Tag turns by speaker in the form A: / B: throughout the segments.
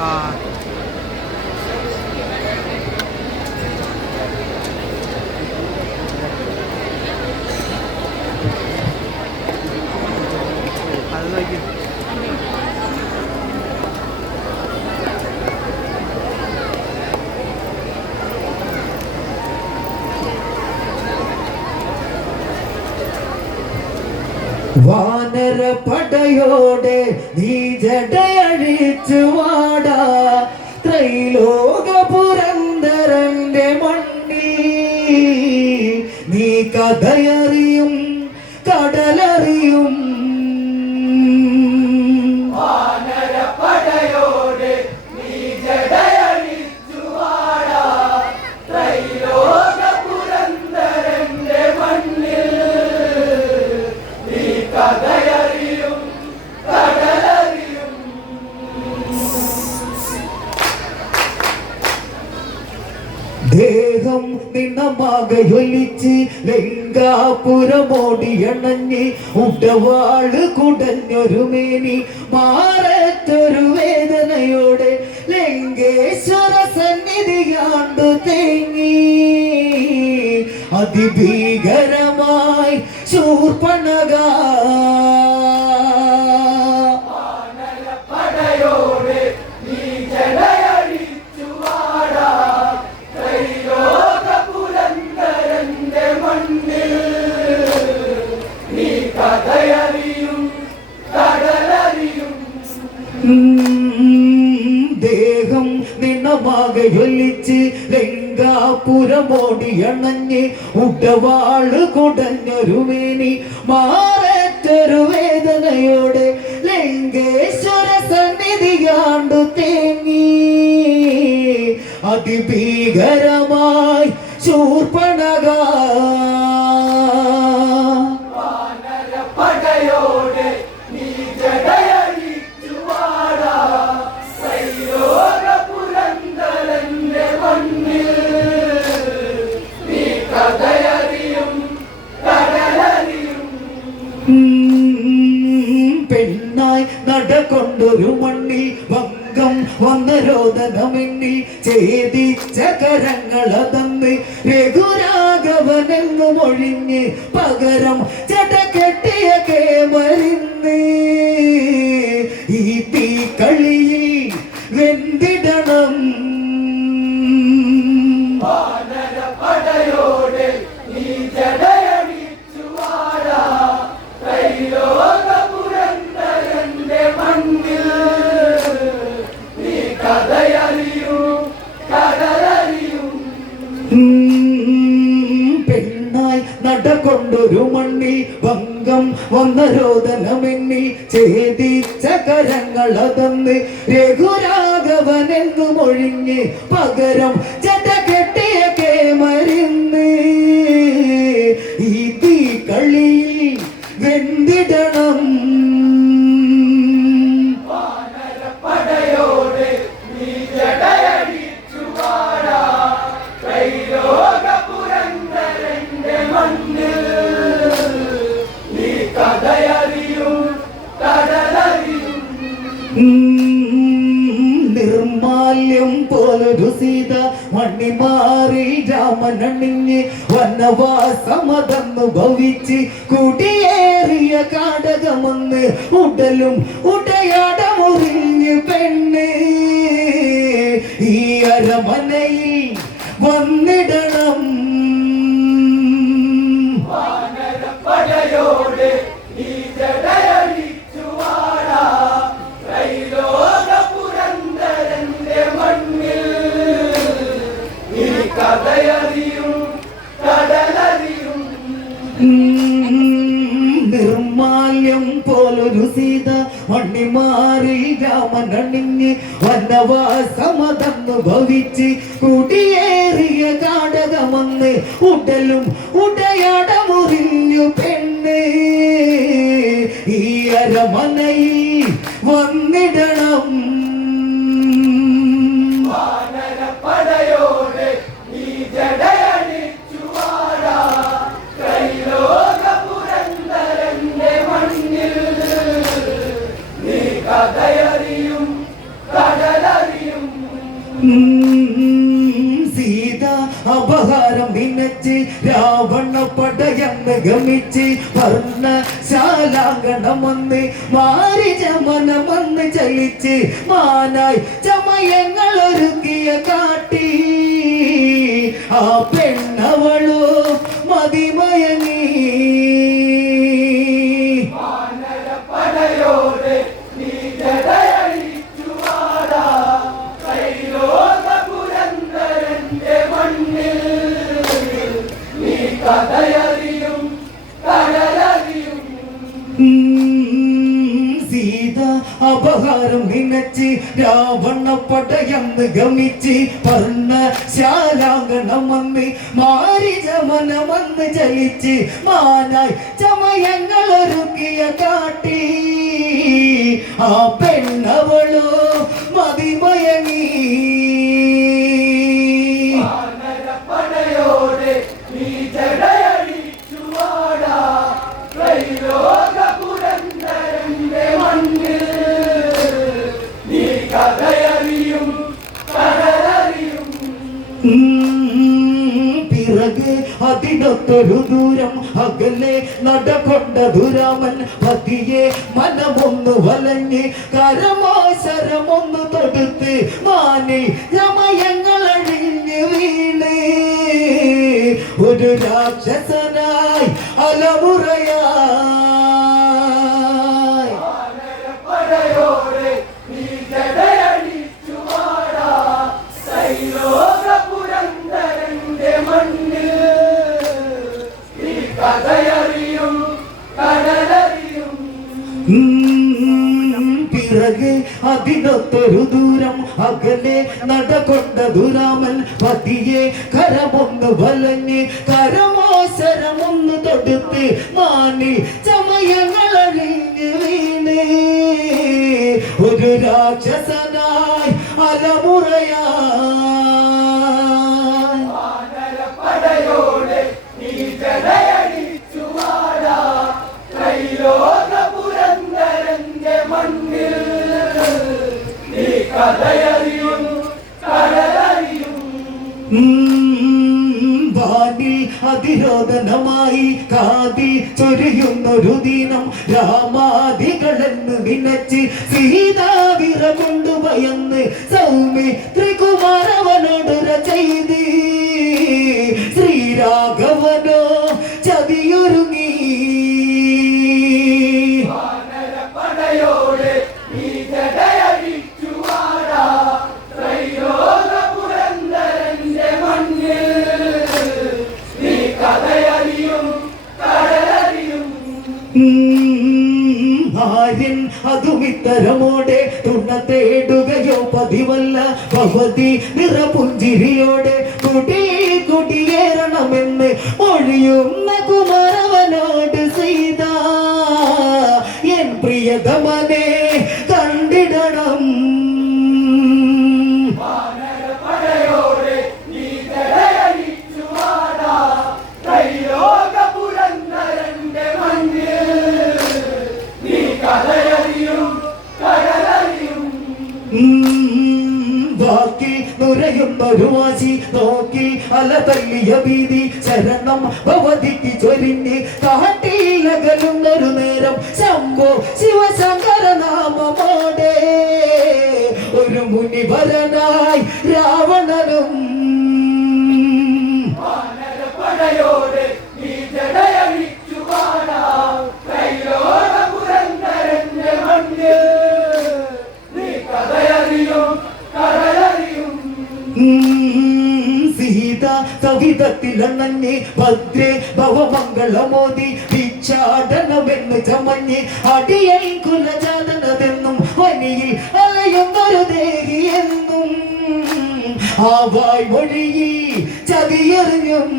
A: ആ അത് നോക്കി
B: വാനര പടയോടെ നീ ജടയഴിച്ചു വാടാ. ത്രൈലോക പുരന്തരന്റെ മണ്ണിൽ നീ കഥയറിയും ഉടവാൾ കുടഞ്ഞൊരു മേനി മാറത്തൊരു വേദനയോടെ ലങ്കേശ്വര സന്നിധിയാണ്ടു തേങ്ങി. അതിഭീകരമായി ശൂർപ്പണക ലങ്കാപുരമോടിയണഞ്ഞ് ഉടവാൾ കുടഞ്ഞൊരു മേനി മാററ്റൊരു വേദനയോടെ ലങ്കേശ്വര സന്നിധിയാണ്ടു തേങ്ങി. അതിഭീകരമായി ശൂർപ്പണക പെണ്ണായി നടകൊണ്ടൊരു മണ്ണിൽ ഭംഗം വന്ന രോദനമെന്നിൽ ഛേദിച്ച കരങ്ങളതന്ന് രഘുരാഘവനെന്നു മൊഴിഞ്ഞ് പകരം ചട കെട്ടിയ കേമരിന്ന് ഈ തീക്കളിയിൽ ഛേദിച്ച കരങ്ങളതന്ന് രഘുരാഘവനെന്നു മൊഴിഞ്ഞ് പകരം ചട കെട്ടിയ പോലൊരു സീത മണ്ണിമാറി രാമനണിഞ്ഞ് വനവാസമതന്നു ഭവിച്ച് കുടിയേറിയ കാടകമെന്ന് ഉടലും ഉടയാടമുറിഞ്ഞ് പെണ്ണ്. ഈ അരമനയിൽ വന്നിടണം. മണ്ണിമാറി രാമനണിഞ്ഞ് വനവാസമതന്നു കുടിയേറിയ കാടകമെന്ന് ഉടലും ഉടയടമുറിഞ്ഞു പെണ്ണ്. ഈ അരമനയിൽ വന്നിടണം. ഗമിച്ച് വർണ ശാലാങ്കണമെന്ന് മാരിജ മനമന്ന് ചലിച്ച് മാനായി ചമയങ്ങൾ ഒരുക്കിയ കാട്ടി. ആ അപഹാരം നിനച്ച് രാവണ പടയന്ന് ഗമിച്ച് പർണ ശാലാങ്കണമെന്ന് മാരിജ മനമന്ന് ചലിച്ച് മാനായി ചമയങ്ങളൊരുക്കിയ കാട്ടി. ആ പെണ്ണവളോ മതിമയങ്ങി അതിനൊത്തൊരു ദൂരം അകലെ നടകൊണ്ട ദുരാമൻ പതിയെ മനമൊന്ന് വലഞ്ഞ് കരമോശരമൊന്ന് തൊടുത്ത് മാനി രമയങ്ങൾ അഴിഞ്ഞ് വീണ്. ഒരു രാക്ഷസനായി അലമുറയായി പിറകെ അതിനൊത്തൊരു ദൂരം അകലെ നടകൊണ്ട ദുരാമൻ പതിയെ കരമൊന്ന് വലഞ്ഞ് കരമോസരമൊന്ന് തൊടുത്ത് മാനി ചമയങ്ങൾ വീണ്. ഒരു രാക്ഷസനായി അലമുറയായി ചൊരിയുന്നൊരു ദിനം രാമാദികളെന്ന് നിനച്ച് സീതാവിറ കൊണ്ടു ഭയന്ന് സൗമി ത്രികുമാരവനോടുര ചെയ്ത് ഉം, അതും ഇത്തരമോടെ തുണ തേടുകയോ പതിവല്ല. ഭവതി നിറപുഞ്ചിരിയോടെ കുടി കുടിയേറണമെന്ന് ഒഴിയുന്ന കുമരവനോട് ചെയ്ത എൻ പ്രിയതമനെ ഭീതി ശരണം ഭവതിക്ക് ചൊരിഞ്ഞ് കാട്ടിലകലുന്നൊരു നേരം ശംഭോ ശിവശങ്കര നാമമോടെ. ഒരു മുനിവരനായി രാവണനും.
A: പടയോടെ നീ ജടയടിച്ചു
B: കവിതത്തിലണ്ണഞ്ഞ് ഭദ്രേ ഭവമംഗളമോദി ഭിക്ഷാടനമെന്ന് ചമഞ്ഞ് അടിയൽ കുലജാതനതെന്നും വനിയിൽ അലയുന്നൊരു ദേഹി എന്നും ആ വായ് വഴിയിൽ ചതിയെറിഞ്ഞും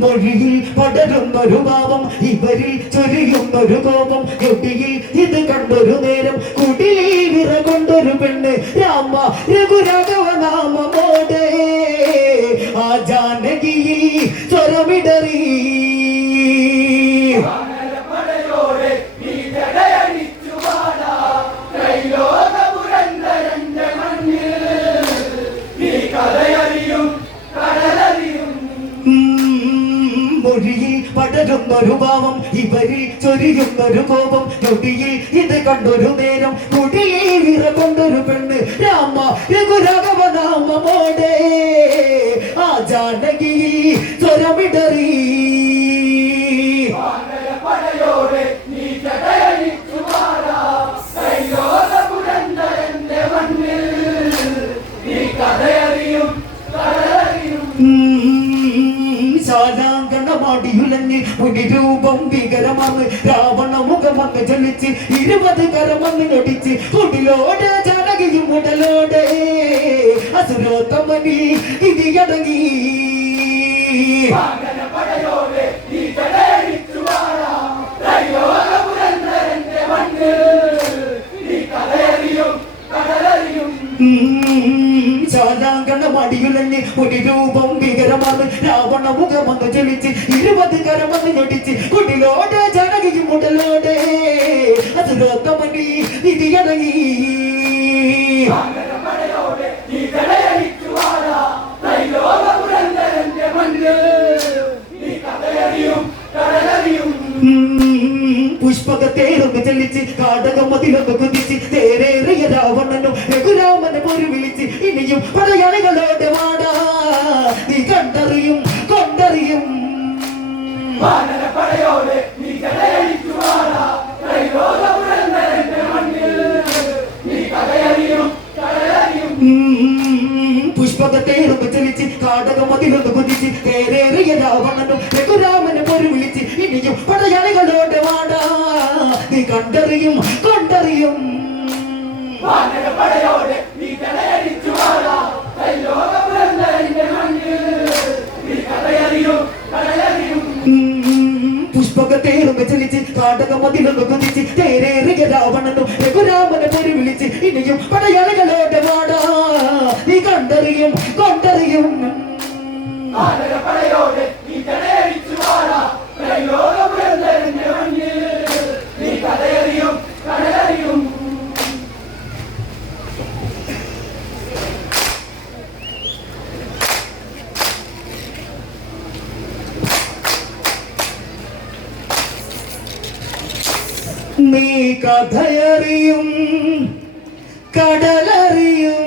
B: മൊഴിയിൽ പടരുന്നൊരു ഭാവം ഇവരിൽ ചൊരിയുന്നൊരു കോപം. എടിയിൽ ഇത് കണ്ടൊരു നേരം കുടിയിൽ വിറകൊണ്ടൊരു പെണ്ണ് രാമ രഘുരാഘവ നാമമോടെ ആ ജാനകിയിൽ സ്വരമി ഇത് കണ്ടൊരു നേരം കുടിയിൽ വിറ കൊണ്ടൊരു പെണ്ണ് രാമ രഘുരാഘവ നാമമോടെ ആ ജാനകിയിൽ സ്വരമിടറി
A: പടയോടെ നീ ജടയടിച്ചു രൂപം കൈലോക
B: മുഖമന്ന് ജലിച്ച് ഇരുപത് കരമന്ന് നടിച്ച് കുടിലോട് ജനകിയും ഉടലോടെ. അസുരോത്തമനി ഇതിയടങ്ങി
A: കടലറിയും
B: ശാലാങ്കണമാടിയുലഞ്ഞ് മുനിരൂപം വികരമന്ന് രാവണ മുഖമെന്ന് ജലിച്ച് ഇരുപത് കരമെന്ന് നടിച്ച് കുടിലോട് ജനകിയും ഉടലോടെ അസുരോത്തമനി ഇതിയടങ്ങി
A: വാങ്ങന പടയോടെ നീ ജടയടിച്ചു വാടാ കൈലോക പുരന്തരന്റെ മണ്ണിൽ നീ കഥയറിയും കടലറിയും.
B: പുഷ്പകത്തേറൊന്ന് ചെല്ലിച്ച് കാടകമതിലൊന്ന് കുതിച്ച് തേരേറിയ രാവണനും രഘുരാമനെ പോലും വിളിച്ച് ഇനിയും പടയാളികളോടെ വാടാ നീ കണ്ടറിയും കൊണ്ടറിയും.
A: പടയോടെ
B: കണ്ടറിയും. കൊണ്ടറിയും
A: വാനര പടയോടെ നീ കടയടിച്ചു വാടാ. കൈലോക പുരന്തരന്റെ മണ്ണിൽ നീ കഥയറിയും കടലറിയും
B: പുഷ്പകത്തേറുന്ന ചലിച്ച്
A: കഥയറിയും കടലറിയും